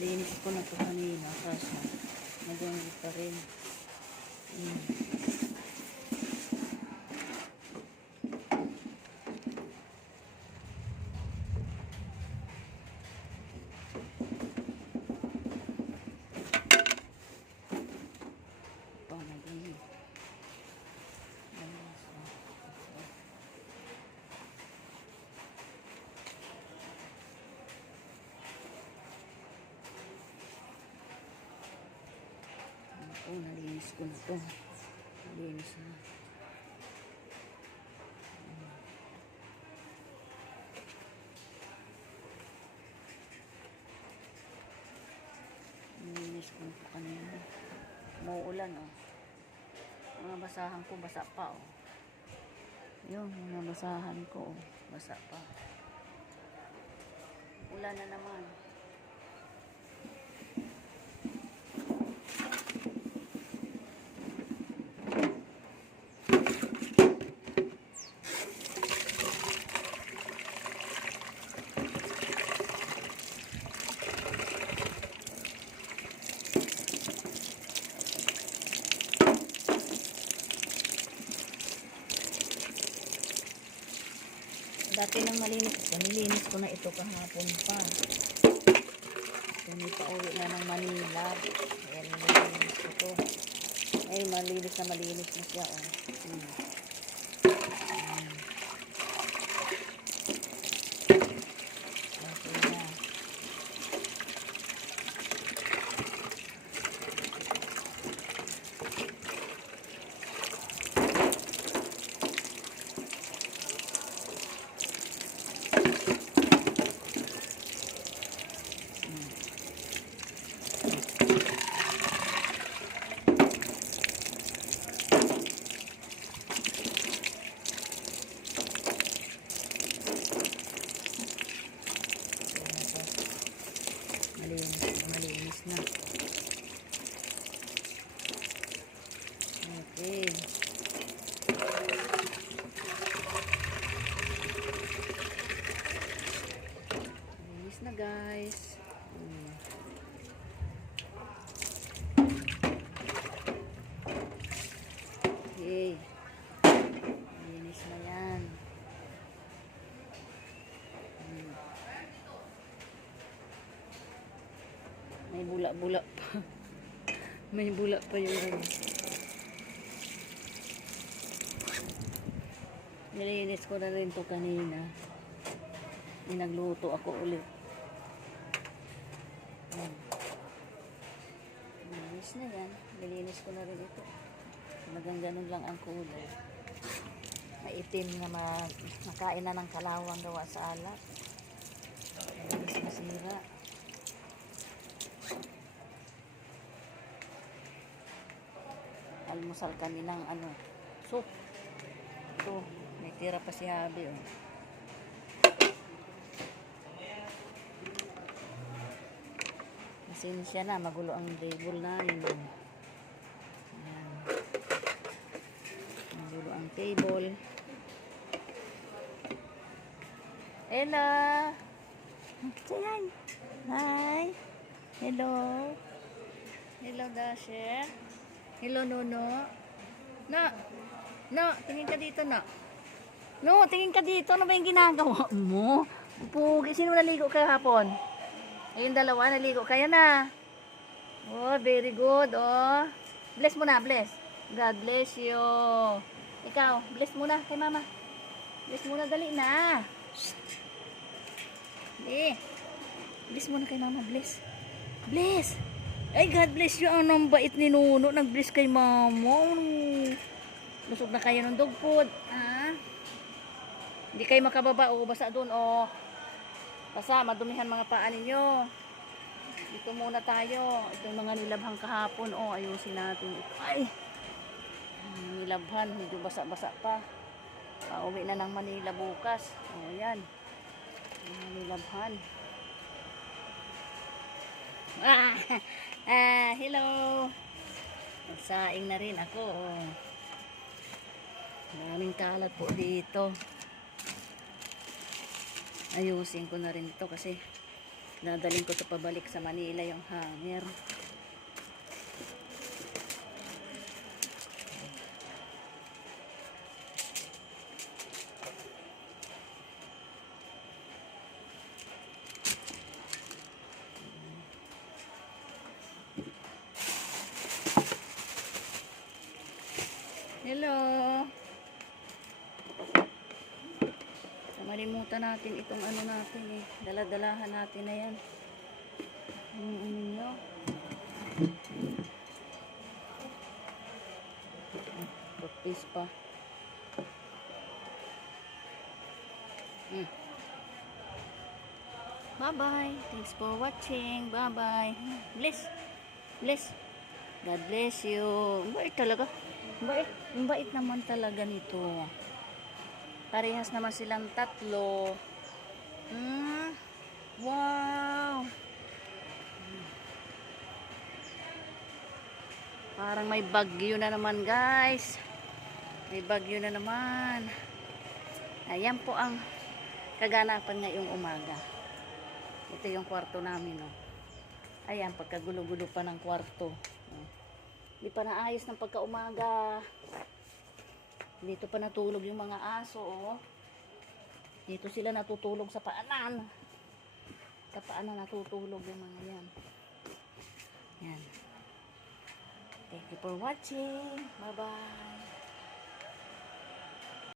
Nalinis ko na ito kanina kasi nagawin pa rin. Nalinis ko na ito. Nalinis na. Nalinis ko na ito kanina. Mauulan, oh. Mga basahan ko, basa pa, oh. Yung mga basahan ko, oh. Basa pa. Ulan na naman. Dati nang nilinis ko na ito kahapon pa. Hindi pa uwi na ng Manila. Ayan, nilinis ko ito. Ay, malinis na siya, oh. Okay na. Malinis na. Okay. Malinis na, guys. Okay. Malinis na yan. May bula-bula pa. May bula pa yung nilinis ko na rin to kanina. Nagluto ako ulit. Nilinis na yan. Nilinis ko na rin ito. Talagang ganun lang ang kulay. Maitim na makain na ng kalawang gawa sa alat. Nilinis masira. Almusal kami ng soup. Ito, may tira pa si Habi, oh. Pasensya na, magulo ang table namin. Ayan. Magulo ang table. Hello! Ayan. Hi! Hello! Hello, Dasher! Hello, Nono. No, tingin ka dito, no. No, tingin ka dito. Ano ba yung ginagawa mo? Pugi, sino naligo kahapon? Ayun, dalawa, naligo kayo na. Oh, very good, oh. Bless mo na, bless. God bless you. Ikaw, bless muna kay mama. Bless muna, dali na. Dali. Bless muna kay mama, bless. Bless. Ay, God bless you. Ang bait ni Nuno. Nag-bless kay mama. Busog na kayo ng dog food. Ha? Hindi kayo makababa. O, basa doon. O. Basa, madumihan mga paa ninyo. Dito muna tayo. Itong mga nilabhang kahapon. O, ayusin natin. Ay! Nilabhan. Medyo basa-basa pa. Pauwi na ng Manila bukas. O, yan. Nilabhan. Hello. Nagsaing na rin ako. Oh. Maraming kalat po dito. Ayusin ko na rin ito kasi Dadaling ko sa pabalik sa Manila yung hanger. Hello. Malimutan natin itong ano natin eh. Daladalahan natin na yan. Ano nyo? Toothpaste pa. Bye-bye. Thanks for watching. Bye-bye. Bless. Bless. God bless you. Ang bait talaga. Ang bait naman talaga nito. Parehas naman silang tatlo. Wow. Parang may bagyo na naman, guys. May bagyo na naman. Ayan po ang kaganapan ngayong umaga. Ito yung kwarto namin, no. Ayan, pagkagulo-gulo pa ng kwarto. Hindi pa naayos ng pagkaumaga. Dito pa natulog yung mga aso, oh. Dito sila natutulog sa paanan. Sa paanan natutulog yung mga yan. Yan. Thank you for watching. Bye-bye.